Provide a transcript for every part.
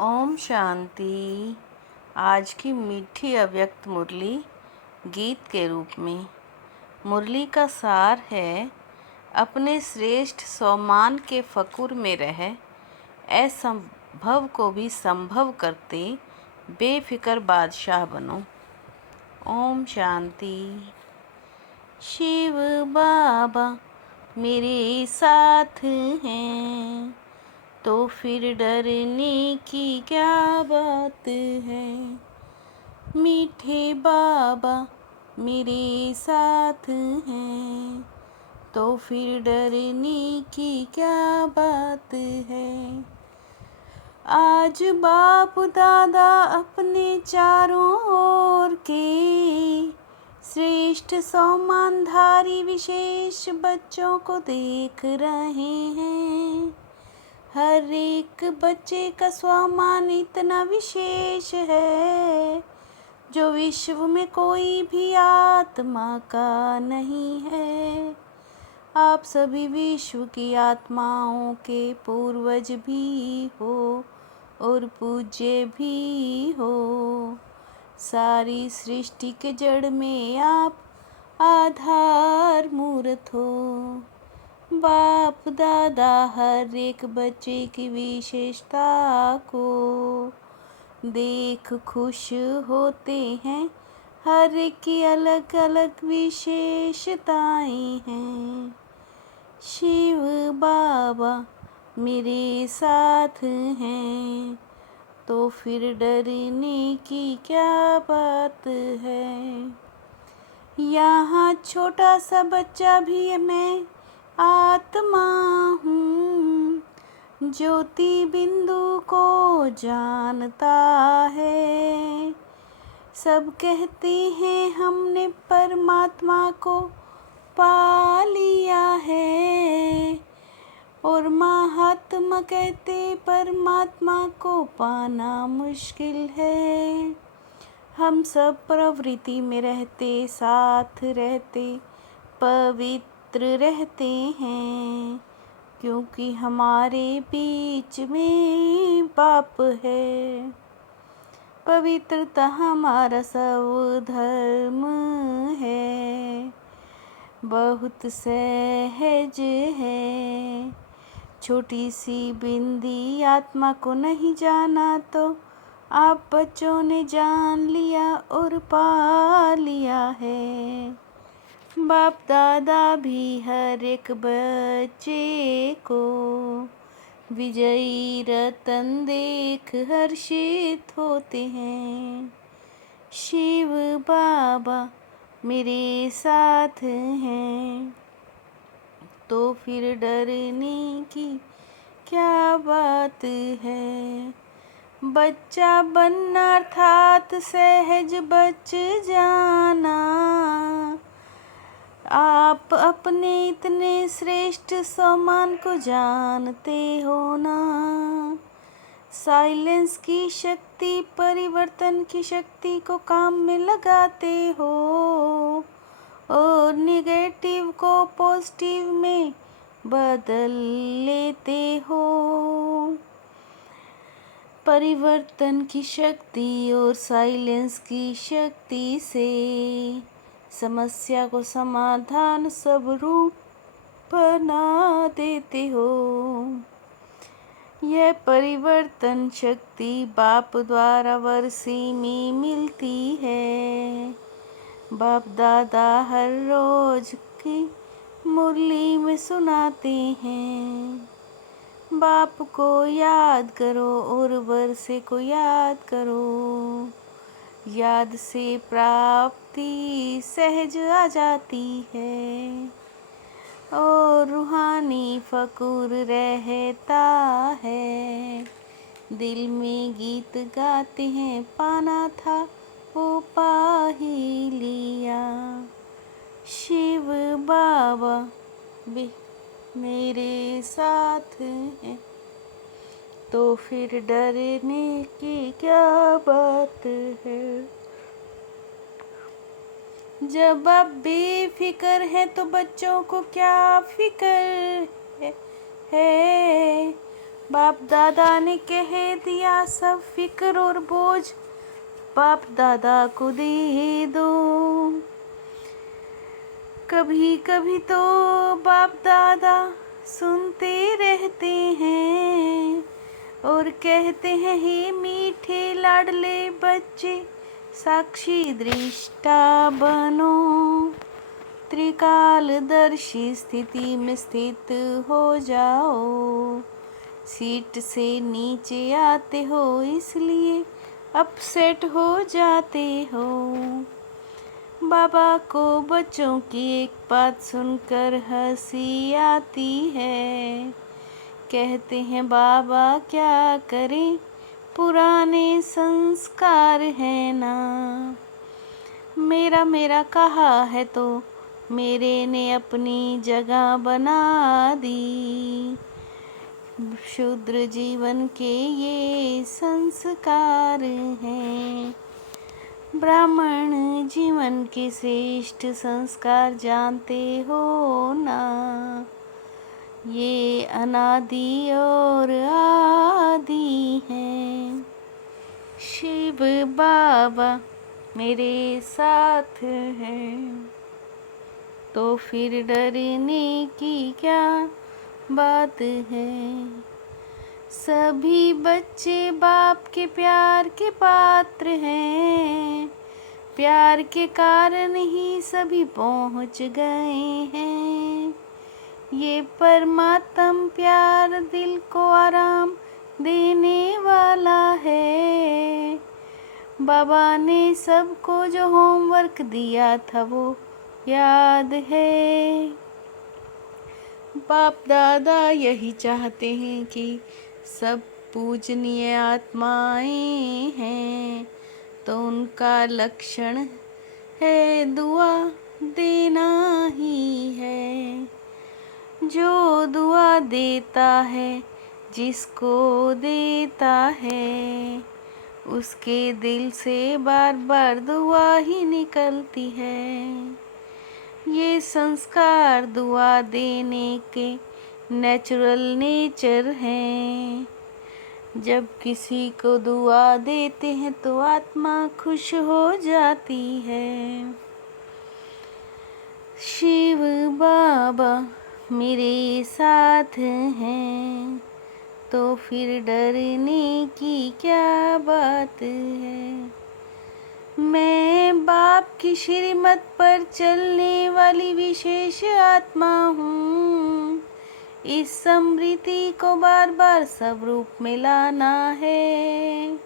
ओम शांति। आज की मीठी अव्यक्त मुरली गीत के रूप में। मुरली का सार है, अपने श्रेष्ठ सम्मान के फकुर में रह, असंभव को भी संभव करते बेफिक्र बादशाह बनो। ओम शांति। शिव बाबा मेरे साथ हैं, तो फिर डरने की क्या बात है। मीठे बाबा मेरे साथ हैं, तो फिर डरने की क्या बात है। आज बाप दादा अपने चारों ओर के श्रेष्ठ सम्मानधारी विशेष बच्चों को देख रहे हैं। हर एक बच्चे का सम्मान इतना विशेष है, जो विश्व में कोई भी आत्मा का नहीं है। आप सभी विश्व की आत्माओं के पूर्वज भी हो और पूज्य भी हो। सारी सृष्टि के जड़ में आप आधार मूर्त हो। बाप दादा हर एक बच्चे की विशेषता को देख खुश होते हैं। हर एक की अलग अलग विशेषताएं हैं। शिव बाबा मेरे साथ हैं, तो फिर डरने की क्या बात है। यहाँ छोटा सा बच्चा भी मैं आत्मा हूँ, ज्योति बिंदु को जानता है। सब कहते हैं हमने परमात्मा को पा लिया है, और महात्मा कहते परमात्मा को पाना मुश्किल है। हम सब प्रवृत्ति में रहते, साथ रहते, पवित्र रहते हैं, क्योंकि हमारे बीच में बाप है। पवित्रता हमारा सब धर्म है, बहुत सहज है। छोटी सी बिंदी आत्मा को नहीं जाना, तो आप बच्चों ने जान लिया और पा लिया है। बाप दादा भी हर एक बच्चे को विजयी रतन देख हर्षित होते हैं। शिव बाबा मेरे साथ हैं, तो फिर डरने की क्या बात है। बच्चा बनना अर्थात सहज बच जाना। आप अपने इतने श्रेष्ठ सम्मान को जानते हो ना। साइलेंस की शक्ति, परिवर्तन की शक्ति को काम में लगाते हो, और निगेटिव को पॉजिटिव में बदल लेते हो। परिवर्तन की शक्ति और साइलेंस की शक्ति से समस्या को समाधान स्वरूप बना देते हो। यह परिवर्तन शक्ति बाप द्वारा वर्षी में मिलती है। बाप दादा हर रोज की मुरली में सुनाते हैं। बाप को याद करो और वर्षे को याद करो। याद से प्राप्ति सहज आ जाती है, और रूहानी फकुर रहता है। दिल में गीत गाते हैं, पाना था वो पा ही लिया। शिव बाबा भी मेरे साथ हैं, तो फिर डरने की क्या बात है। जब आप बेफिक्र हैं, तो बच्चों को क्या फिक्र है। बाप दादा ने कह दिया सब फिक्र और बोझ बाप दादा को दे दो। कभी कभी तो बाप दादा सुनते रहते हैं और कहते हैं हे मीठे लाडले बच्चे साक्षी दृष्टा बनो, त्रिकालदर्शी स्थिति में स्थित हो जाओ। सीट से नीचे आते हो इसलिए अपसेट हो जाते हो। बाबा को बच्चों की एक बात सुनकर हंसी आती है। कहते हैं बाबा क्या करें, पुराने संस्कार है ना। मेरा मेरा कहा है तो मेरे ने अपनी जगह बना दी। शूद्र जीवन के ये संस्कार हैं। ब्राह्मण जीवन के श्रेष्ठ संस्कार जानते हो ना, ये अनादि और आदि हैं। शिव बाबा मेरे साथ हैं तो फिर डरने की क्या बात है। सभी बच्चे बाप के प्यार के पात्र हैं, प्यार के कारण ही सभी पहुँच गए हैं। ये परमात्म प्यार दिल को आराम देने वाला है। बाबा ने सबको जो होमवर्क दिया था वो याद है। बाप दादा यही चाहते हैं कि सब पूजनीय आत्माएं हैं, तो उनका लक्षण है दुआ देना ही है। जो दुआ देता है जिसको देता है, उसके दिल से बार बार दुआ ही निकलती है। ये संस्कार दुआ देने के नेचुरल नेचर हैं। जब किसी को दुआ देते हैं तो आत्मा खुश हो जाती है। शिव बाबा मेरे साथ हैं तो फिर डरने की क्या बात है। मैं बाप की श्रीमत पर चलने वाली विशेष आत्मा हूँ। इस स्मृति को बार बार सब रूप में लाना है।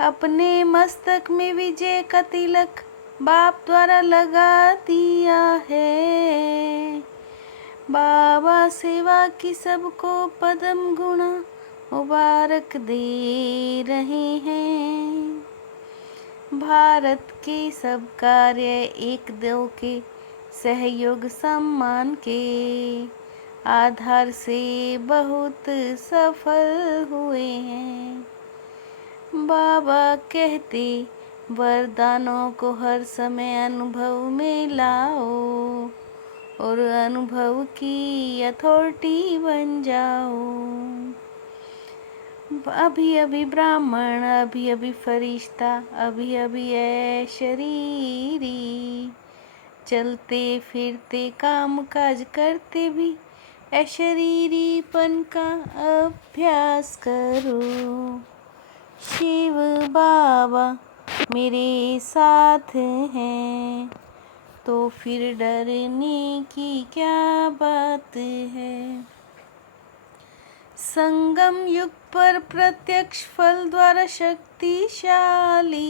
अपने मस्तक में विजय का तिलक बाप द्वारा लगा दिया है। बाबा सेवा की सबको पदम गुणा मुबारक दे रहे हैं। भारत के सब कार्य एक दो के सहयोग सम्मान के आधार से बहुत सफल हुए हैं। बाबा कहते वरदानों को हर समय अनुभव में लाओ और अनुभव की अथॉरिटी बन जाओ। अभी अभी ब्राह्मण, अभी अभी फरिश्ता, अभी अभी शरीरी, चलते फिरते काम काज करते भी अशरीरीपन का अभ्यास करो। शिव बाबा मेरे साथ हैं तो फिर डरने की क्या बात है। संगम युग पर प्रत्यक्ष फल द्वारा शक्तिशाली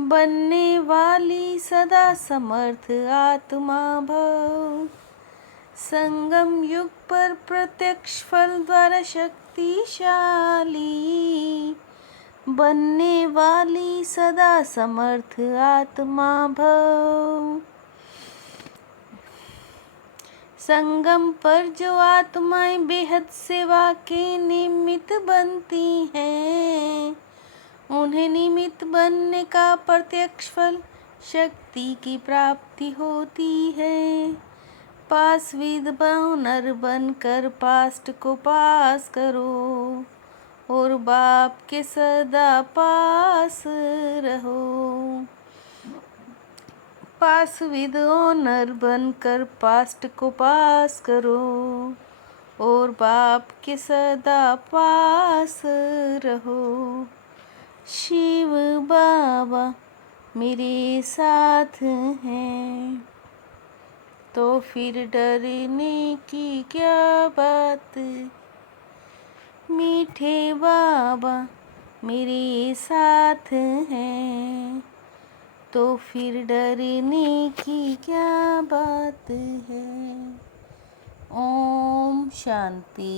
बनने वाली सदा समर्थ आत्मा भव। संगम युग पर प्रत्यक्ष फल द्वारा शक्तिशाली बनने वाली सदा समर्थ आत्मा भव। संगम पर जो आत्माएं बेहद सेवा के निमित्त बनती हैं, उन्हें निमित्त बनने का प्रत्यक्ष फल शक्ति की प्राप्ति होती है। पास विद ऑनर बनकर पास्ट को पास करो और बाप के सदा पास रहो। पास विद ऑनर बनकर पास्ट को पास करो और बाप के सदा पास रहो। शिव बाबा मेरे साथ हैं तो फिर डरने की क्या बात। मीठे बाबा मेरे साथ हैं तो फिर डरने की क्या बात है। ओम शांति।